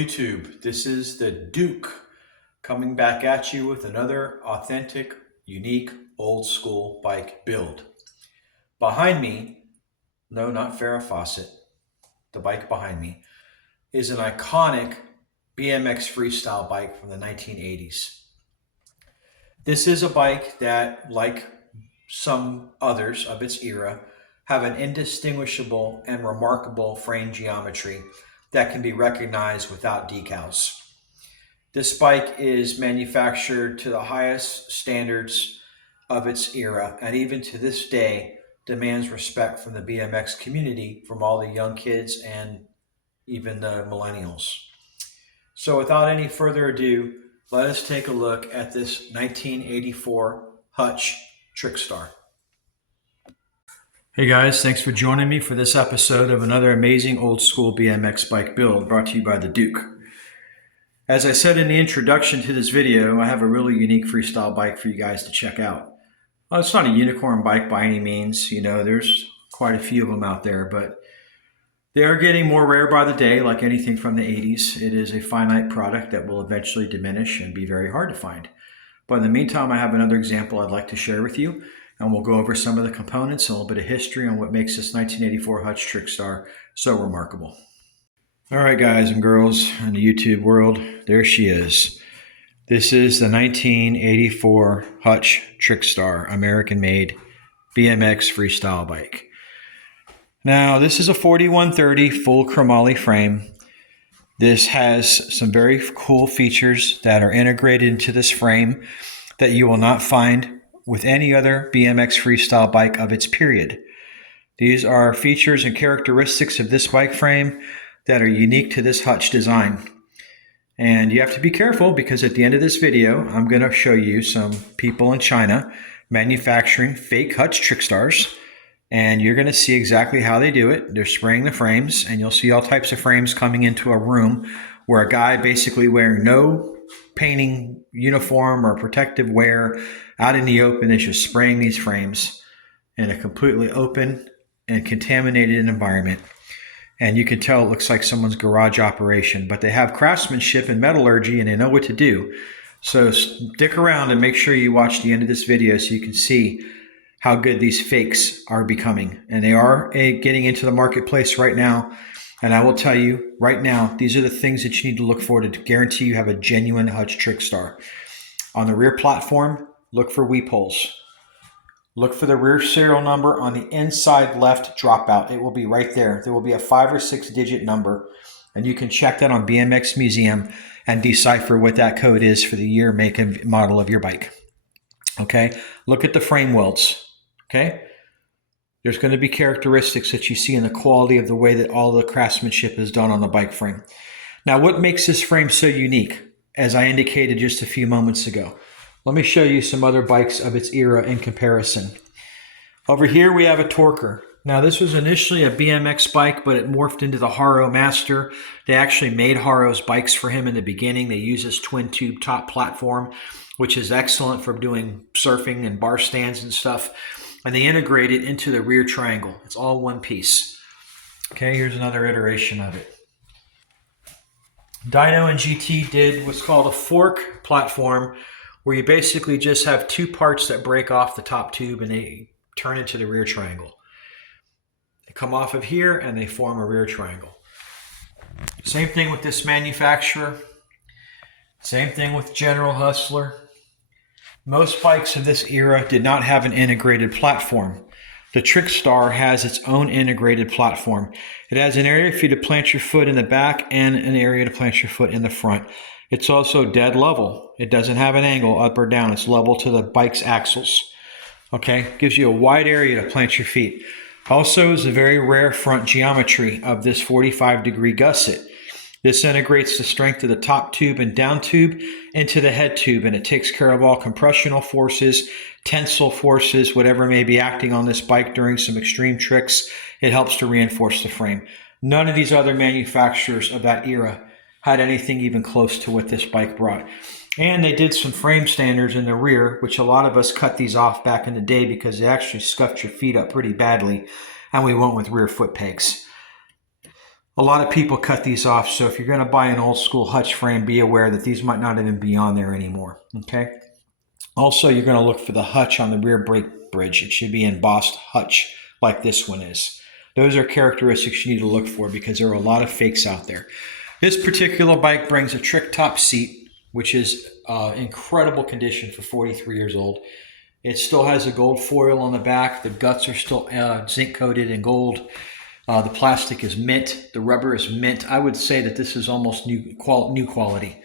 YouTube, this is the Duke coming back at you with another authentic, unique, old school bike build. Behind me, no, not Farrah Fawcett, the bike behind me, is an iconic BMX freestyle bike from the 1980s. This is a bike that, like some others of its era, have an indistinguishable and remarkable frame geometry that can be recognized without decals. This bike is manufactured to the highest standards of its era, and even to this day demands respect from the BMX community, from all the young kids and even the millennials. So without any further ado, let us take a look at this 1984 Hutch Trickstar. Hey guys, thanks for joining me for this episode of another amazing old school BMX bike build brought to you by the Duke. As I said in the introduction to this video, I have a really unique freestyle bike for you guys to check out. Well, it's not a unicorn bike by any means, there's quite a few of them out there, but they are getting more rare by the day, like anything from the 80s. It is a finite product that will eventually diminish and be very hard to find. But in the meantime, I have another example I'd like to share with you, and we'll go over some of the components and a little bit of history on what makes this 1984 Hutch Trickstar so remarkable. All right, guys and girls in the YouTube world, there she is. This is the 1984 Hutch Trickstar, American-made BMX freestyle bike. Now, this is a 4130 full chromoly frame. This has some very cool features that are integrated into this frame that you will not find with any other BMX freestyle bike of its period. These are features and characteristics of this bike frame that are unique to this Hutch design. And you have to be careful because at the end of this video, I'm going to show you some people in China manufacturing fake Hutch Trickstars. And you're going to see exactly how they do it. They're spraying the frames, and you'll see all types of frames coming into a room where a guy basically wearing no painting uniform or protective wear out in the open is just spraying these frames in a completely open and contaminated environment. And you can tell it looks like someone's garage operation, but they have craftsmanship and metallurgy and they know what to do. So stick around and make sure you watch the end of this video so you can see how good these fakes are becoming. And they are getting into the marketplace right now. And I will tell you right now, these are the things that you need to look for to guarantee you have a genuine Hutch Trickstar. On the rear platform, look for weep holes. Look for the rear serial number on the inside left dropout. It will be right there. There will be a 5 or 6 digit number, and you can check that on BMX Museum and decipher what that code is for the year, make, and model of your bike. Okay, look at the frame welds. Okay, there's going to be characteristics that you see in the quality of the way that all the craftsmanship is done on the bike frame. Now, what makes this frame so unique, as I indicated just a few moments ago? Let me show you some other bikes of its era in comparison. Over here, we have a Torker. Now, this was initially a BMX bike, but it morphed into the Haro Master. They actually made Haro's bikes for him in the beginning. They use this twin tube top platform, which is excellent for doing surfing and bar stands and stuff. And they integrate it into the rear triangle. It's all one piece. Okay, here's another iteration of it. Dyno and GT did what's called a fork platform, where you basically just have two parts that break off the top tube and they turn into the rear triangle. They come off of here and they form a rear triangle. Same thing with this manufacturer. Same thing with General Hustler. Most bikes of this era did not have an integrated platform. The Trickstar has its own integrated platform. It has an area for you to plant your foot in the back and an area to plant your foot in the front. It's also dead level. It doesn't have an angle up or down. It's level to the bike's axles. Okay, gives you a wide area to plant your feet. Also is a very rare front geometry of this 45-degree gusset. This integrates the strength of the top tube and down tube into the head tube, and it takes care of all compressional forces, tensile forces, whatever may be acting on this bike during some extreme tricks. It helps to reinforce the frame. None of these other manufacturers of that era had anything even close to what this bike brought. And they did some frame standards in the rear, which a lot of us cut these off back in the day because they actually scuffed your feet up pretty badly, and we went with rear foot pegs. A lot of people cut these off, so if you're going to buy an old school hutch frame, be aware that these might not even be on there anymore, okay? Also, you're going to look for the hutch on the rear brake bridge. It should be embossed hutch like this one is. Those are characteristics you need to look for because there are a lot of fakes out there. This particular bike brings a trick top seat, which is incredible condition for 43 years old. It still has a gold foil on the back. The guts are still zinc coated in gold. The plastic is mint. The rubber is mint. I would say that this is almost new quality.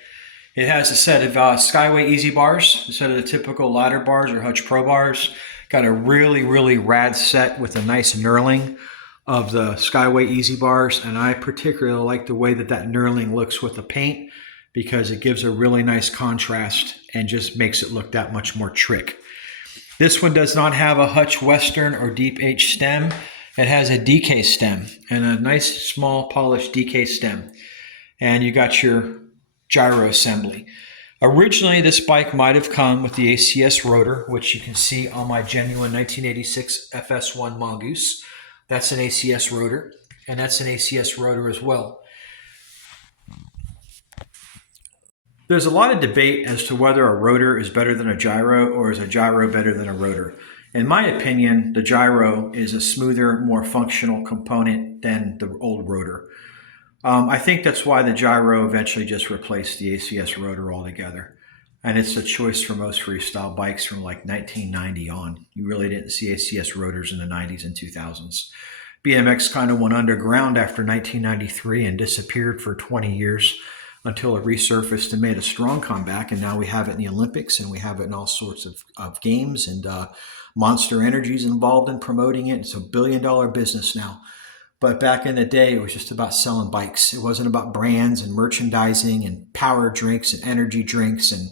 It has a set of Skyway Easy bars instead of the typical ladder bars or Hutch Pro bars. Got a really, really rad set with a nice knurling of the Skyway Easy bars. And I particularly like the way that knurling looks with the paint because it gives a really nice contrast and just makes it look that much more trick. This one does not have a Hutch Western or Deep H stem. It has a DK stem and a nice small polished DK stem. And you got your gyro assembly. Originally, this bike might have come with the ACS rotor, which you can see on my genuine 1986 FS1 Mongoose. That's an ACS rotor, and that's an ACS rotor as well. There's a lot of debate as to whether a rotor is better than a gyro or is a gyro better than a rotor. In my opinion, the gyro is a smoother, more functional component than the old rotor. I think that's why the gyro eventually just replaced the ACS rotor altogether. And it's a choice for most freestyle bikes from like 1990 on. You really didn't see ACS rotors in the 90s and 2000s. BMX kind of went underground after 1993 and disappeared for 20 years until it resurfaced and made a strong comeback. And now we have it in the Olympics and we have it in all sorts of games, and Monster Energy's involved in promoting it. It's a billion-dollar business now. But back in the day, it was just about selling bikes. It wasn't about brands and merchandising and power drinks and energy drinks and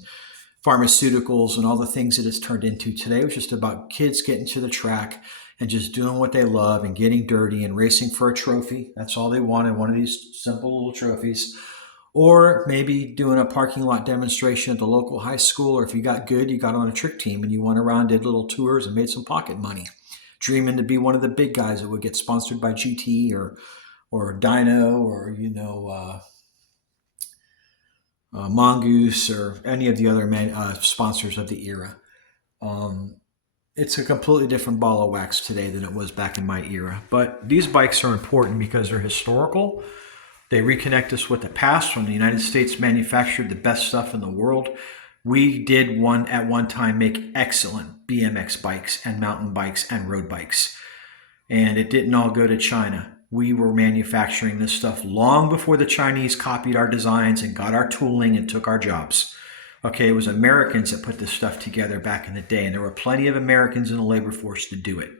pharmaceuticals and all the things that it's turned into today. It was just about kids getting to the track and just doing what they love and getting dirty and racing for a trophy. That's all they wanted, one of these simple little trophies. Or maybe doing a parking lot demonstration at the local high school, or if you got good, you got on a trick team and you went around, did little tours and made some pocket money. Dreaming to be one of the big guys that would get sponsored by GT or Dyno or, Mongoose or any of the other sponsors of the era. It's a completely different ball of wax today than it was back in my era. But these bikes are important because they're historical. They reconnect us with the past when the United States manufactured the best stuff in the world. We did at one time make excellent BMX bikes and mountain bikes and road bikes. And it didn't all go to China. We were manufacturing this stuff long before the Chinese copied our designs and got our tooling and took our jobs. Okay, it was Americans that put this stuff together back in the day, and there were plenty of Americans in the labor force to do it.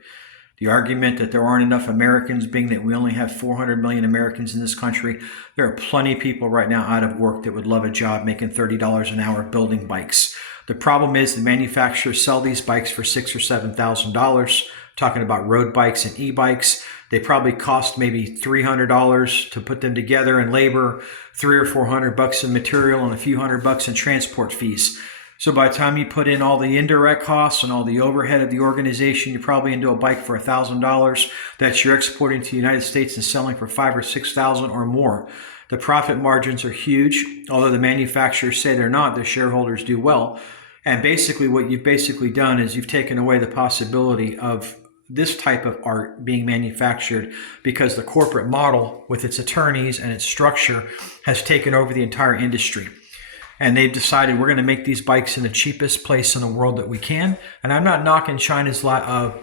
The argument that there aren't enough Americans, being that we only have 400 million Americans in this country, there are plenty of people right now out of work that would love a job making $30 an hour building bikes. The problem is the manufacturers sell these bikes for $6,000 or $7,000, talking about road bikes and e-bikes. They probably cost maybe $300 to put them together in labor, $300 or $400 in material, and a few $100 in transport fees. So by the time you put in all the indirect costs and all the overhead of the organization, you're probably into a bike for $1,000 that you're exporting to the United States and selling for $5,000 or $6,000 or more. The profit margins are huge. Although the manufacturers say they're not, the shareholders do well. And basically what you've done is you've taken away the possibility of this type of art being manufactured because the corporate model with its attorneys and its structure has taken over the entire industry. And they've decided we're going to make these bikes in the cheapest place in the world that we can. And I'm not knocking China's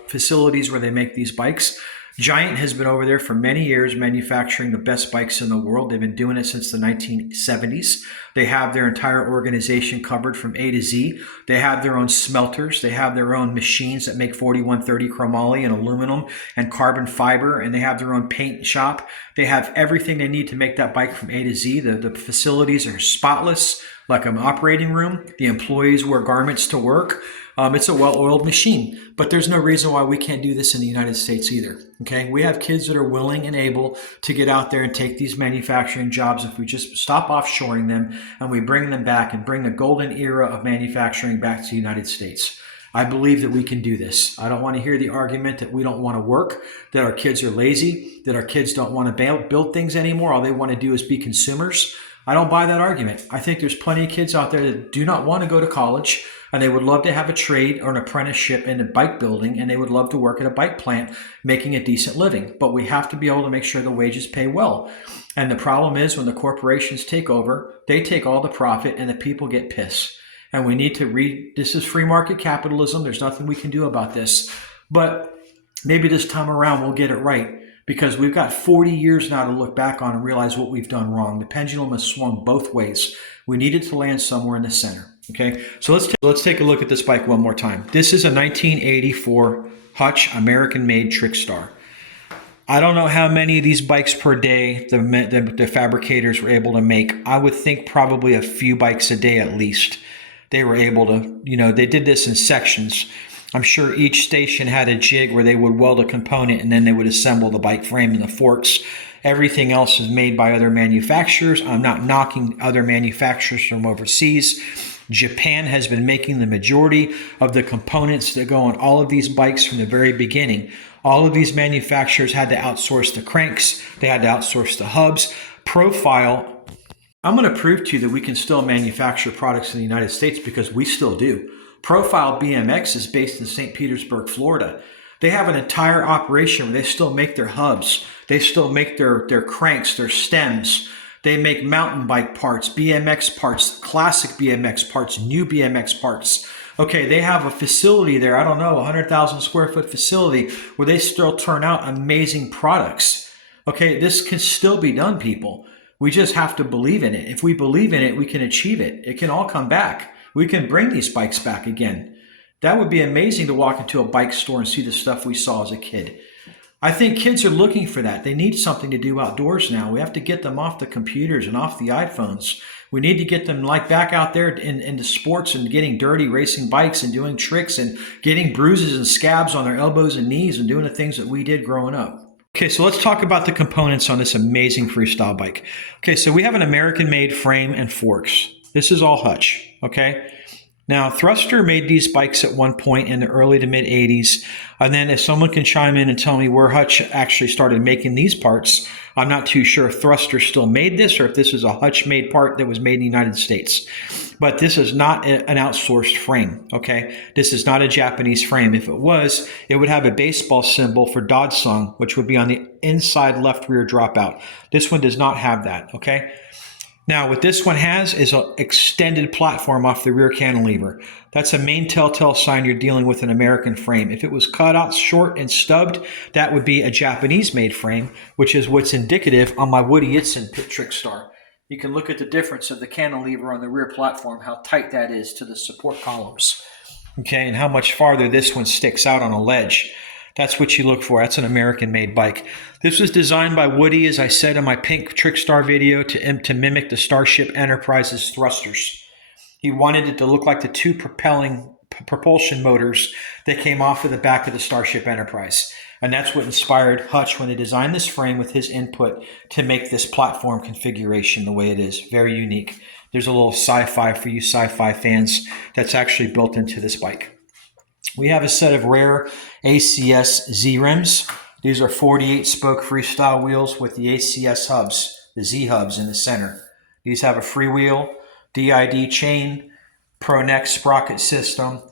facilities where they make these bikes. Giant has been over there for many years manufacturing the best bikes in the world. They've been doing it since the 1970s. They have their entire organization covered from A to Z. They have their own smelters. They have their own machines that make 4130 chromoly and aluminum and carbon fiber. And they have their own paint shop. They have everything they need to make that bike from A to Z. The facilities are spotless, like an operating room. The employees wear garments to work. It's a well-oiled machine, but there's no reason why we can't do this in the United States either. Okay, we have kids that are willing and able to get out there and take these manufacturing jobs if we just stop offshoring them and we bring them back and bring the golden era of manufacturing back to the United States. I believe that we can do this. I don't want to hear the argument that we don't want to work, that our kids are lazy, that our kids don't want to build things anymore. All they want to do is be consumers. I don't buy that argument. I think there's plenty of kids out there that do not want to go to college, and they would love to have a trade or an apprenticeship in a bike building, and they would love to work at a bike plant making a decent living. But we have to be able to make sure the wages pay well. And the problem is when the corporations take over, they take all the profit and the people get pissed. And we need to this is free market capitalism. There's nothing we can do about this. But maybe this time around we'll get it right, because we've got 40 years now to look back on and realize what we've done wrong. The pendulum has swung both ways. We needed to land somewhere in the center. Okay, so let's take a look at this bike one more time. This is a 1984 Hutch American-made Trickstar. I don't know how many of these bikes per day the fabricators were able to make. I would think probably a few bikes a day at least. They were able to, they did this in sections. I'm sure each station had a jig where they would weld a component and then they would assemble the bike frame and the forks. Everything else is made by other manufacturers. I'm not knocking other manufacturers from overseas. Japan has been making the majority of the components that go on all of these bikes from the very beginning. All of these manufacturers had to outsource the cranks. They had to outsource the hubs. Profile, I'm going to prove to you that we can still manufacture products in the United States because we still do. Profile BMX is based in St. Petersburg, Florida. They have an entire operation where they still make their hubs. They still make their cranks, their stems. They make mountain bike parts, BMX parts, classic BMX parts, new BMX parts. Okay, they have a facility there, I don't know, 100,000 square foot facility where they still turn out amazing products. Okay, this can still be done, people. We just have to believe in it. If we believe in it, we can achieve it. It can all come back. We can bring these bikes back again. That would be amazing to walk into a bike store and see the stuff we saw as a kid. I think kids are looking for that. They need something to do outdoors now. We have to get them off the computers and off the iPhones. We need to get them back out there into sports and getting dirty, racing bikes and doing tricks and getting bruises and scabs on their elbows and knees and doing the things that we did growing up. Okay, so let's talk about the components on this amazing freestyle bike. Okay, so we have an American-made frame and forks. This is all Hutch, okay? Now, Thruster made these bikes at one point in the early to mid 80s. And then if someone can chime in and tell me where Hutch actually started making these parts, I'm not too sure if Thruster still made this or if this is a Hutch made part that was made in the United States. But this is not an outsourced frame, okay? This is not a Japanese frame. If it was, it would have a baseball symbol for Dodsung, which would be on the inside left rear dropout. This one does not have that, okay? Now, what this one has is an extended platform off the rear cantilever. That's a main telltale sign you're dealing with an American frame. If it was cut out short and stubbed, that would be a Japanese-made frame, which is what's indicative on my Woody Itzen Trickstar. You can look at the difference of the cantilever on the rear platform, how tight that is to the support columns, okay, and how much farther this one sticks out on a ledge. That's what you look for. That's an American-made bike. This was designed by Woody, as I said in my pink Trickstar video, to mimic the Starship Enterprise's thrusters. He wanted it to look like the two propulsion motors that came off of the back of the Starship Enterprise. And that's what inspired Hutch when they designed this frame with his input to make this platform configuration the way it is. Very unique. There's a little sci-fi for you sci-fi fans that's actually built into this bike. We have a set of rare ACS Z-rims. These are 48 spoke freestyle wheels with the ACS hubs, the Z hubs in the center. These have a freewheel, DID chain, ProNex sprocket system.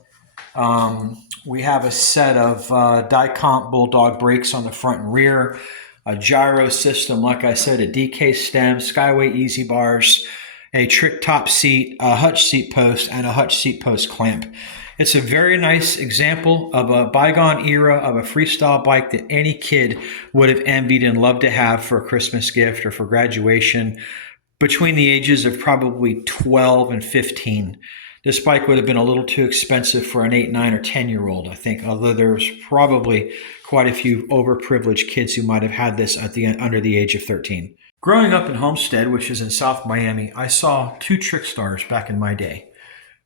We have a set of die-comp Bulldog brakes on the front and rear, a gyro system, like I said, a DK stem, Skyway easy bars, a trick top seat, a Hutch seat post, and a Hutch seat post clamp. It's a very nice example of a bygone era of a freestyle bike that any kid would have envied and loved to have for a Christmas gift or for graduation between the ages of probably 12 and 15. This bike would have been a little too expensive for an 8, 9, or 10-year-old, I think, although there's probably quite a few overprivileged kids who might have had this under the age of 13. Growing up in Homestead, which is in South Miami, I saw 2 Trickstars back in my day.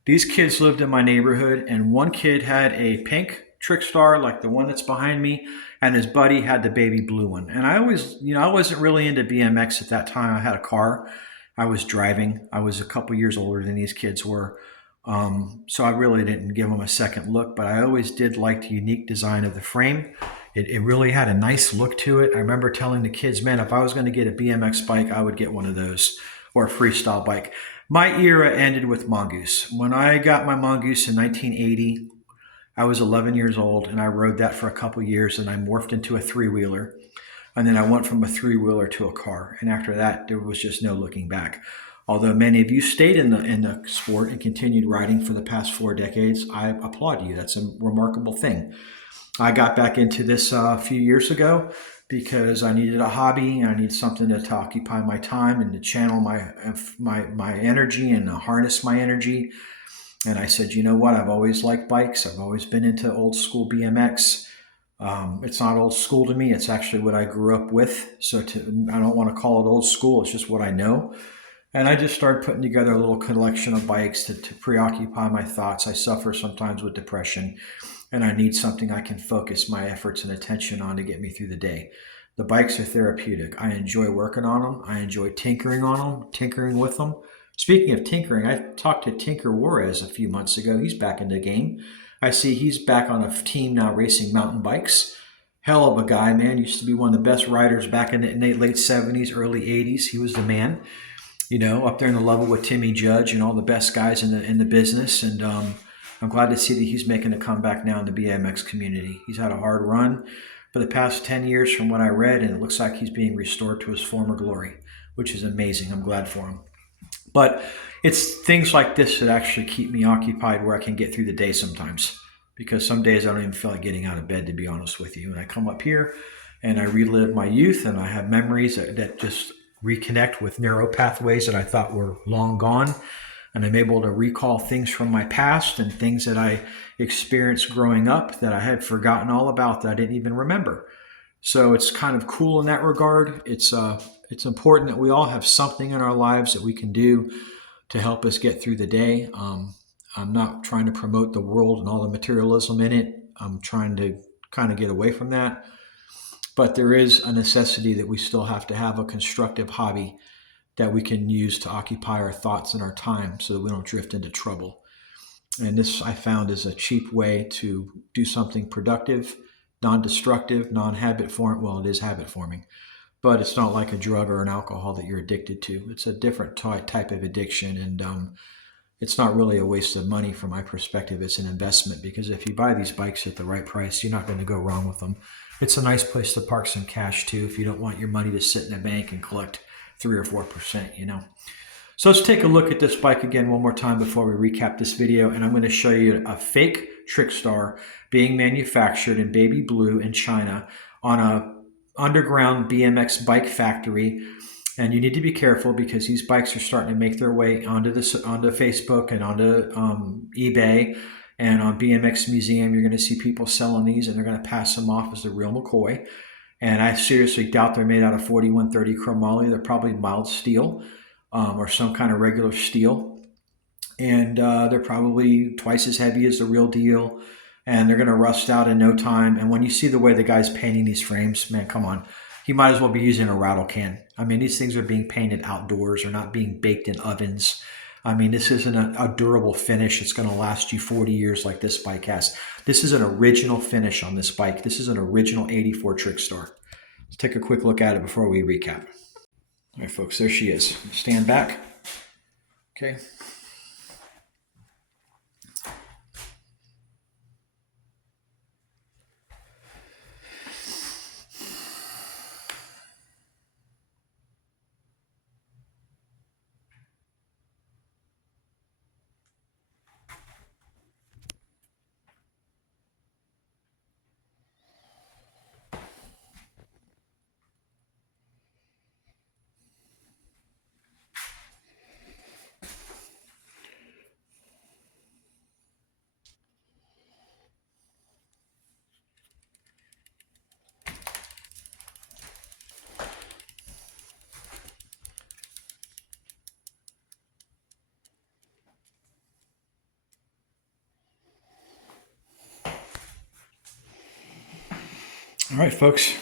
These kids lived in my neighborhood, and one kid had a pink Trickstar like the one that's behind me, and his buddy had the baby blue one. And I always, I wasn't really into BMX at that time. I had a car. I was driving. I was a couple years older than these kids were. So I really didn't give them a second look, but I always did like the unique design of the frame. It really had a nice look to it. I remember telling the kids, man, if I was going to get a BMX bike, I would get one of those, or a freestyle bike. My era ended with Mongoose. When I got my Mongoose in 1980, I was 11 years old, and I rode that for a couple years, and I morphed into a three-wheeler. And then I went from a three-wheeler to a car. And after that, there was just no looking back. Although many of you stayed in the sport and continued riding for the past 4 decades, I applaud you. That's a remarkable thing. I got back into this a few years ago because I needed a hobby. I needed something to occupy my time and to channel my energy and harness my energy. And I said, you know what? I've always liked bikes. I've always been into old school BMX. It's not old school to me. It's actually what I grew up with. I don't want to call it old school. It's just what I know. And I just started putting together a little collection of bikes to preoccupy my thoughts. I suffer sometimes with depression, and I need something I can focus my efforts and attention on to get me through the day. The bikes are therapeutic. I enjoy working on them. I enjoy tinkering on them, tinkering with them. Speaking of tinkering, I talked to Tinker Juarez a few months ago. He's back in the game. I see he's back on a team now racing mountain bikes. Hell of a guy, man. Used to be one of the best riders back in the late 70s, early 80s. He was the man, up there in the level with Timmy Judge and all the best guys in the business. And I'm glad to see that he's making a comeback now in the BMX community. He's had a hard run for the past 10 years from what I read, and it looks like he's being restored to his former glory, which is amazing. I'm glad for him. But it's things like this that actually keep me occupied where I can get through the day sometimes. Because some days I don't even feel like getting out of bed, to be honest with you. And I come up here and I relive my youth, and I have memories that just reconnect with neural pathways that I thought were long gone. And I'm able to recall things from my past and things that I experienced growing up that I had forgotten all about, that I didn't even remember. So it's kind of cool in that regard. It's important that we all have something in our lives that we can do to help us get through the day. I'm not trying to promote the world and all the materialism in it. I'm trying to kind of get away from that. But there is a necessity that we still have to have a constructive hobby that we can use to occupy our thoughts and our time so that we don't drift into trouble. And this, I found, is a cheap way to do something productive, non-destructive, non-habit form. Well, it is habit forming, but it's not like a drug or an alcohol that you're addicted to. It's a different type of addiction, and it's not really a waste of money from my perspective. It's an investment, because if you buy these bikes at the right price, you're not going to go wrong with them. It's a nice place to park some cash too if you don't want your money to sit in a bank and collect 3 or 4%. So let's take a look at this bike again one more time before we recap this video. And I'm going to show you a fake Trickstar being manufactured in baby blue in China on a underground BMX bike factory. And you need to be careful because these bikes are starting to make their way onto Facebook and onto eBay. And on BMX Museum, you're going to see people selling these, and they're going to pass them off as the real McCoy. And I seriously doubt they're made out of 4130 chromoly. They're probably mild steel or some kind of regular steel. And they're probably twice as heavy as the real deal. And they're going to rust out in no time. And when you see the way the guy's painting these frames, man, come on. He might as well be using a rattle can. I mean, these things are being painted outdoors. They're not being baked in ovens. I mean, this isn't a durable finish. It's going to last you 40 years like this bike has. This is an original finish on this bike. This is an original 84 Trickstar. Let's take a quick look at it before we recap. All right, folks, there she is. Stand back. Okay. All right, folks.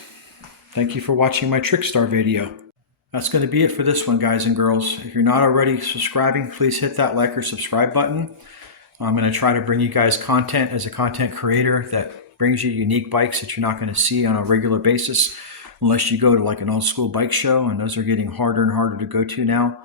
Thank you for watching my Trickstar video. That's going to be it for this one, guys and girls. If you're not already subscribing, please hit that like or subscribe button. I'm going to try to bring you guys content as a content creator that brings you unique bikes that you're not going to see on a regular basis unless you go to like an old school bike show, and those are getting harder and harder to go to now.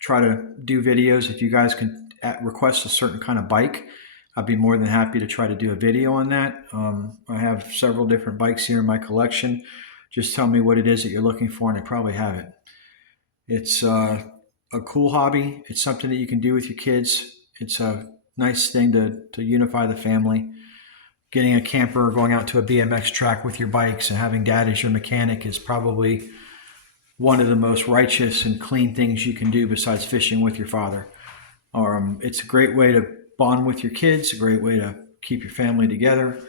Try to do videos. If you guys can request a certain kind of bike, I'd be more than happy to try to do a video on that. I have several different bikes here in my collection. Just tell me what it is that you're looking for, and I probably have it. It's a cool hobby. It's something that you can do with your kids. It's a nice thing to unify the family. Getting a camper, going out to a BMX track with your bikes, and having dad as your mechanic is probably one of the most righteous and clean things you can do besides fishing with your father. It's a great way to bond with your kids, a great way to keep your family together.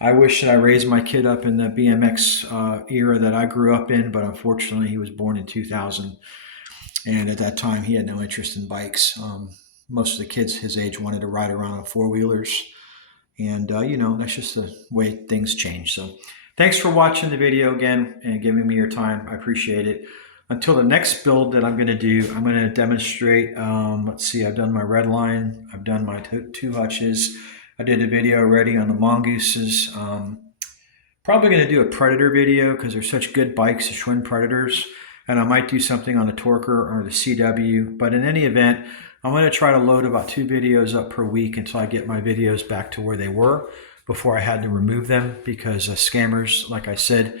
I wish that I raised my kid up in the BMX era that I grew up in, but unfortunately he was born in 2000. And at that time he had no interest in bikes. Most of the kids his age wanted to ride around on four-wheelers. And, that's just the way things change. So thanks for watching the video again and giving me your time. I appreciate it. Until the next build that I'm going to do, I'm going to demonstrate, let's see, I've done my red line. I've done my two hutches. I did a video already on the mongooses. Probably going to do a Predator video because they're such good bikes, the Schwinn Predators. And I might do something on the Torker or the CW. But in any event, I'm going to try to load about 2 videos up per week until I get my videos back to where they were before I had to remove them, because scammers, like I said,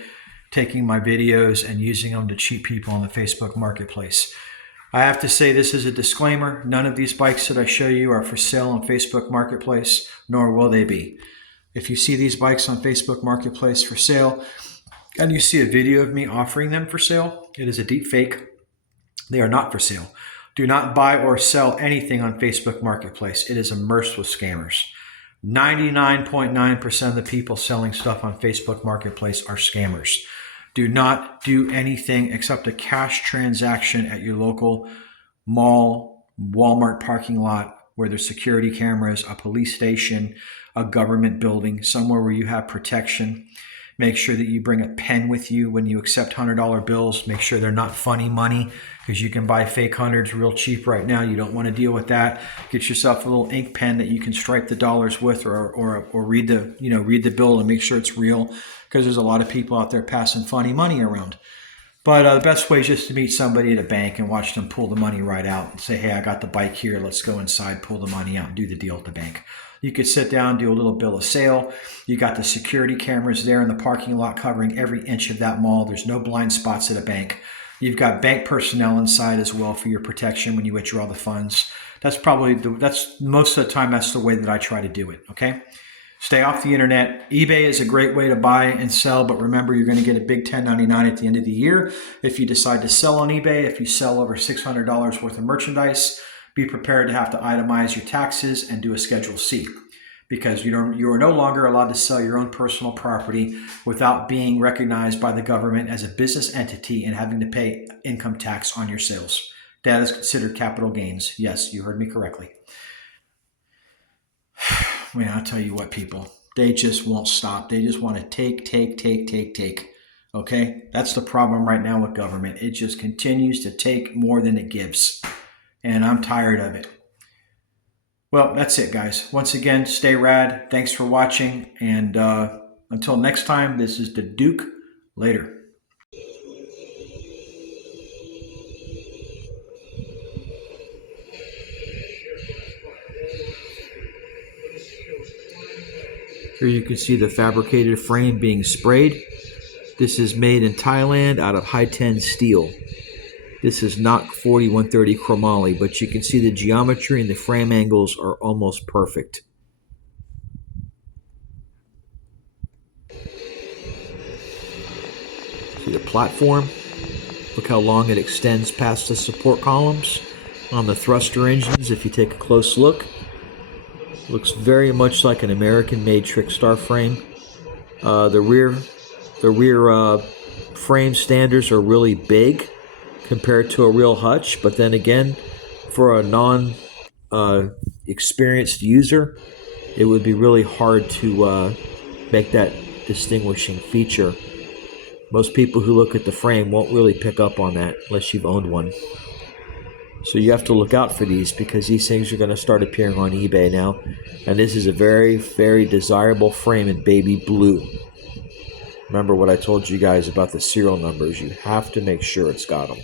taking my videos and using them to cheat people on the Facebook marketplace. I have to say, this is a disclaimer. None of these bikes that I show you are for sale on Facebook marketplace, nor will they be. If you see these bikes on Facebook marketplace for sale and you see a video of me offering them for sale, it is a deep fake. They are not for sale. Do not buy or sell anything on Facebook marketplace. It is immersed with scammers. 99.9% of the people selling stuff on Facebook marketplace are scammers. Do not do anything except a cash transaction at your local mall, Walmart parking lot, where there's security cameras, a police station, a government building, somewhere where you have protection. Make sure that you bring a pen with you when you accept $100 bills. Make sure they're not funny money, because you can buy fake hundreds real cheap right now. You don't want to deal with that. Get yourself a little ink pen that you can stripe the dollars with, or read the bill and make sure it's real, because there's a lot of people out there passing funny money around. But the best way is just to meet somebody at a bank and watch them pull the money right out and say, hey, I got the bike here. Let's go inside, pull the money out, and do the deal at the bank. You could sit down, do a little bill of sale. You got the security cameras there in the parking lot covering every inch of that mall. There's no blind spots at a bank. You've got bank personnel inside as well for your protection when you withdraw the funds. That's most of the time, that's the way that I try to do it, okay? Stay off the internet. eBay is a great way to buy and sell, but remember, you're going to get a big 1099 at the end of the year if you decide to sell on eBay. If you sell over $600 worth of merchandise, be prepared to have to itemize your taxes and do a Schedule C, because you are no longer allowed to sell your own personal property without being recognized by the government as a business entity and having to pay income tax on your sales. That is considered capital gains. Yes, you heard me correctly. Man, I'll tell you what, people, they just won't stop. They just want to take. Okay? That's the problem right now with government. It just continues to take more than it gives. And I'm tired of it. Well, that's it, guys. Once again, stay rad. Thanks for watching. And until next time, this is the Duke. Later. Here you can see the fabricated frame being sprayed. This is made in Thailand out of high-10 steel. This is not 4130 chromoly, but you can see the geometry and the frame angles are almost perfect. See the platform? Look how long it extends past the support columns on the thruster engines. If you take a close look, looks very much like an American-made TRICKSTAR frame. The rear frame standers are really big compared to a real hutch, but then again, for a non-experienced user, it would be really hard to make that distinguishing feature. Most people who look at the frame won't really pick up on that unless you've owned one. So you have to look out for these because these things are going to start appearing on eBay now. And this is a very, very desirable frame in baby blue. Remember what I told you guys about the serial numbers. You have to make sure it's got them.